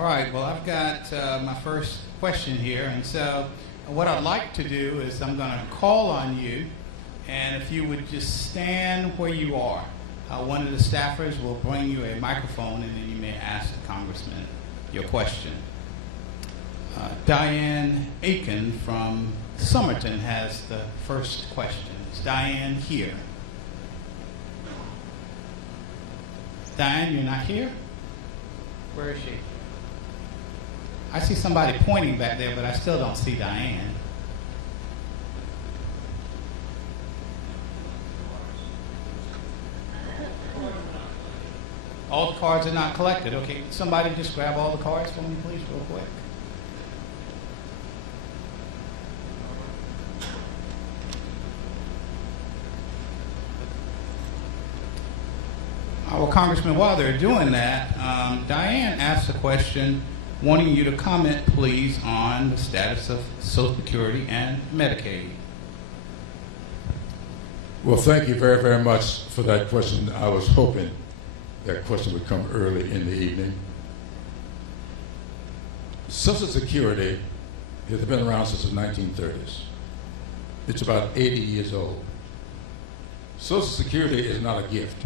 All right, well, I've got my first question here, and so what I'd like to do is I'm going to call on you, and if you would just stand where you are. One of the staffers will bring you a microphone, and then you may ask the congressman your question. Diane Aiken from Somerton has the first question. Is Diane here? Diane, you're not here? Where is she? I see somebody pointing back there, but I still don't see Diane. All the cards are not collected. Okay, somebody just grab all the cards for me, please, real quick. Well, Congressman, while they're doing that, Diane asked a question wanting you to comment, please, on the status of Social Security and Medicaid. Well, thank you very, very much for that question. I was hoping that question would come early in the evening. Social Security has been around since the 1930s. It's about 80 years old. Social Security is not a gift.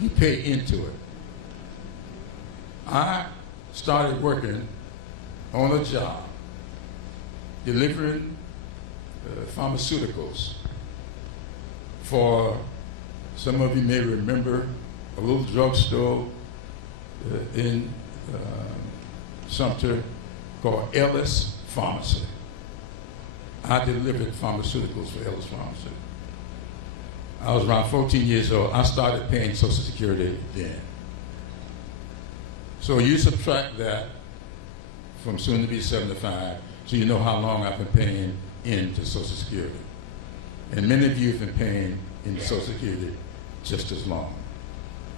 You pay into it. I started working on a job delivering pharmaceuticals for, some of you may remember, a little drugstore in Sumter called Ellis Pharmacy. I delivered pharmaceuticals for Ellis Pharmacy. I was around 14 years old. I started paying Social Security then. So you subtract that from soon to be 75, so you know how long I've been paying into Social Security. And many of you have been paying into Social Security just as long.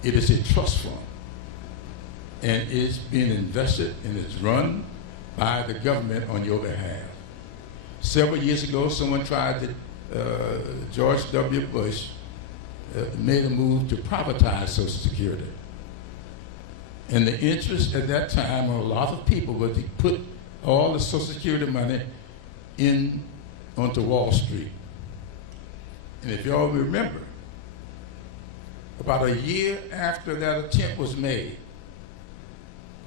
It is a trust fund, and it's being invested and it's run by the government on your behalf. Several years ago, someone tried to, George W. Bush made a move to privatize Social Security. And the interest at that time on a lot of people was to put all the Social Security money onto Wall Street. And if y'all remember, about a year after that attempt was made,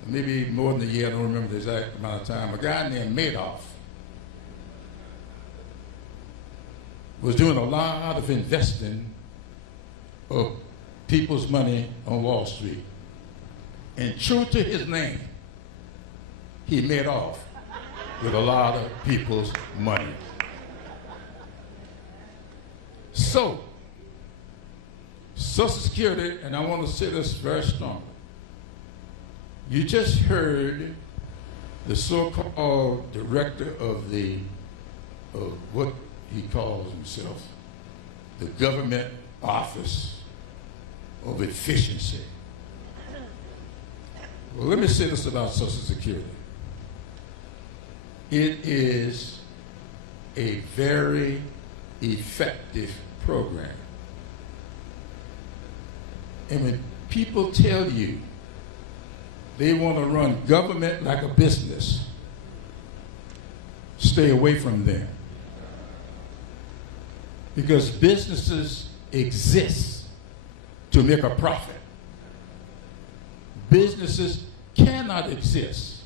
maybe more than a year, I don't remember the exact amount of time, a guy named Madoff was doing a lot of investing of people's money on Wall Street. And true to his name, he made off with a lot of people's money. So, Social Security, and I want to say this very strongly, you just heard the so-called director of what he calls himself, the Government Office of Efficiency. Well, let me say this about Social Security. It is a very effective program. And when people tell you they want to run government like a business, stay away from them. Because businesses exist to make a profit. Businesses cannot exist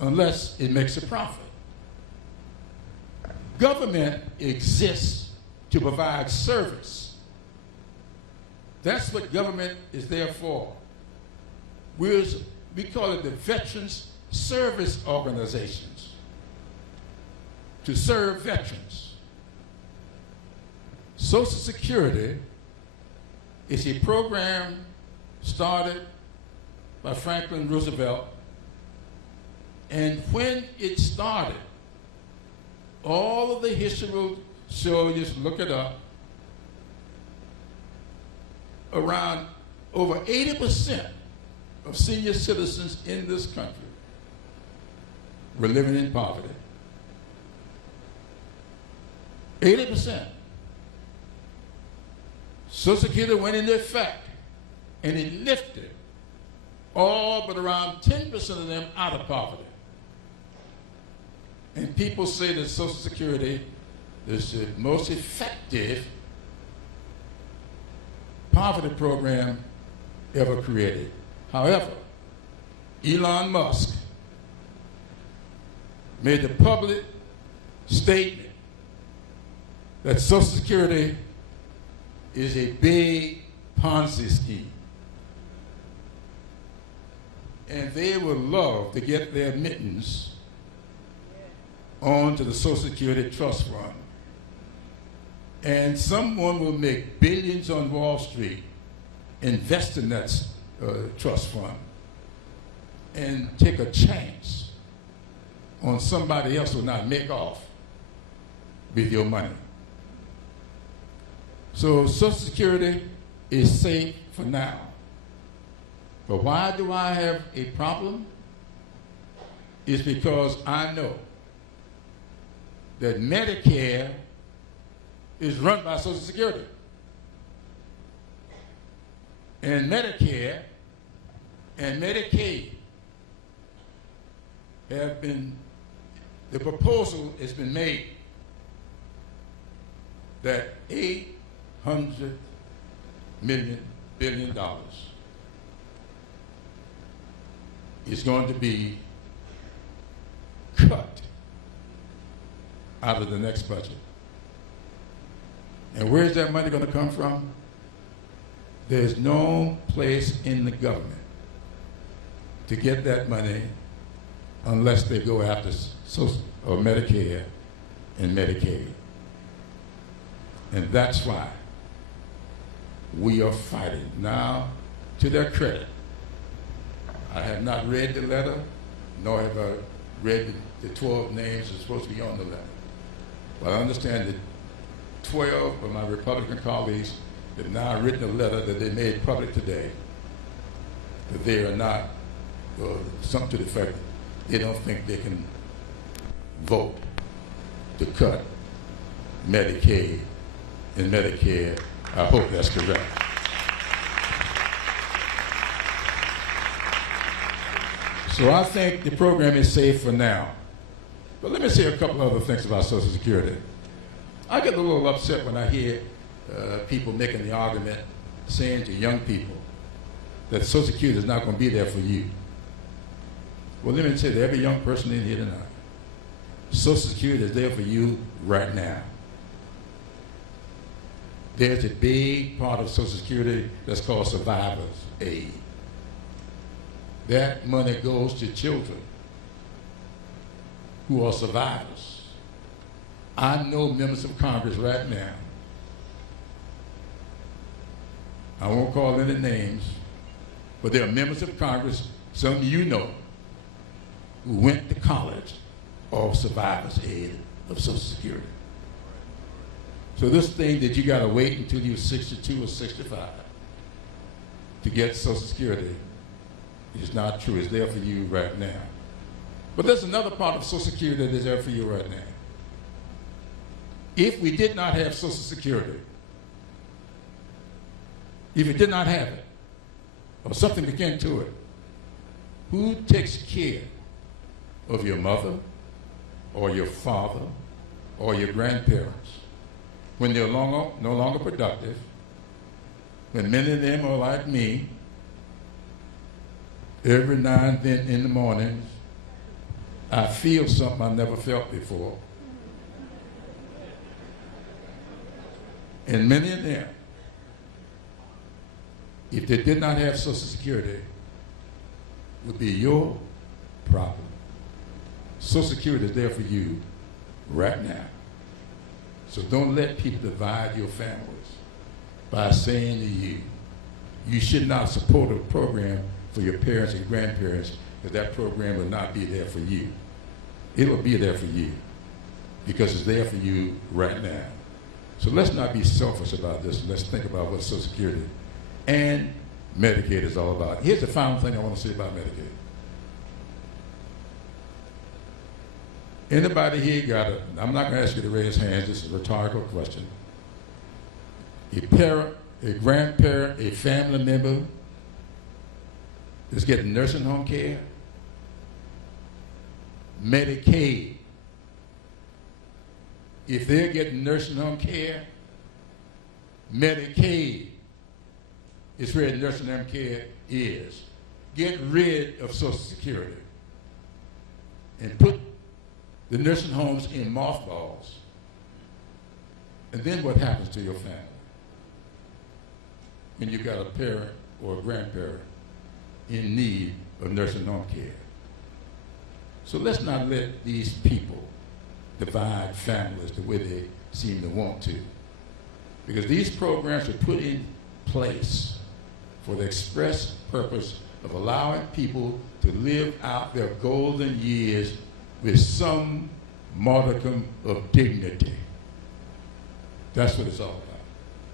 unless it makes a profit. Government exists to provide service. That's what government is there for. We call it the Veterans Service Organizations, to serve veterans. Social Security is a program started by Franklin Roosevelt, and when it started, all of the history will show, you just look it up, around over 80% of senior citizens in this country were living in poverty. 80%. Social Security went into effect, and it lifted all but around 10% of them out of poverty. And people say that Social Security is the most effective poverty program ever created. However, Elon Musk made the public statement that Social Security is a big Ponzi scheme. And they would love to get their mittens onto the Social Security Trust Fund. And someone will make billions on Wall Street, invest in that trust fund, and take a chance on somebody else will not make off with your money. So Social Security is safe for now. But why do I have a problem? It's because I know that Medicare is run by Social Security. And Medicare and Medicaid have been, the proposal has been made that $800 billion is going to be cut out of the next budget. And where is that money going to come from? There's no place in the government to get that money unless they go after Medicare and Medicaid. And that's why we are fighting. Now, to their credit, I have not read the letter, nor have I read the 12 names that are supposed to be on the letter. But I understand that 12 of my Republican colleagues have now written a letter that they made public today that they are not, something to the effect that they don't think they can vote to cut Medicaid and Medicare. I hope that's correct. So I think the program is safe for now. But let me say a couple other things about Social Security. I get a little upset when I hear people making the argument, saying to young people that Social Security is not going to be there for you. Well, let me tell you, every young person in here tonight, Social Security is there for you right now. There's a big part of Social Security that's called survivor's aid. That money goes to children who are survivors. I know members of Congress right now, I won't call any names, but there are members of Congress, some of you know, who went to college off survivor's aid of Social Security. So this thing that you gotta wait until you're 62 or 65 to get Social Security is not true. It's there for you right now. But there's another part of Social Security that is there for you right now. If we did not have Social Security, if we did not have it, or something akin to it, who takes care of your mother or your father or your grandparents when they're no longer productive, when many of them are like me, every now and then in the mornings, I feel something I never felt before. And many of them, if they did not have Social Security, would be your problem. Social Security is there for you right now. So don't let people divide your families by saying to you, you should not support a program for your parents and grandparents, because that program will not be there for you. It will be there for you because it's there for you right now. So let's not be selfish about this. Let's think about what Social Security and Medicaid is all about. Here's the final thing I want to say about Medicaid. Anybody here got it? I'm not going to ask you to raise hands. This is a rhetorical question. A parent, a grandparent, a family member that's getting nursing home care, Medicaid. If they're getting nursing home care, Medicaid is where nursing home care is. Get rid of Social Security and put the nursing homes in mothballs. And then what happens to your family when you got a parent or a grandparent in need of nursing home care? So let's not let these people divide families the way they seem to want to. Because these programs are put in place for the express purpose of allowing people to live out their golden years with some modicum of dignity. That's what it's all about.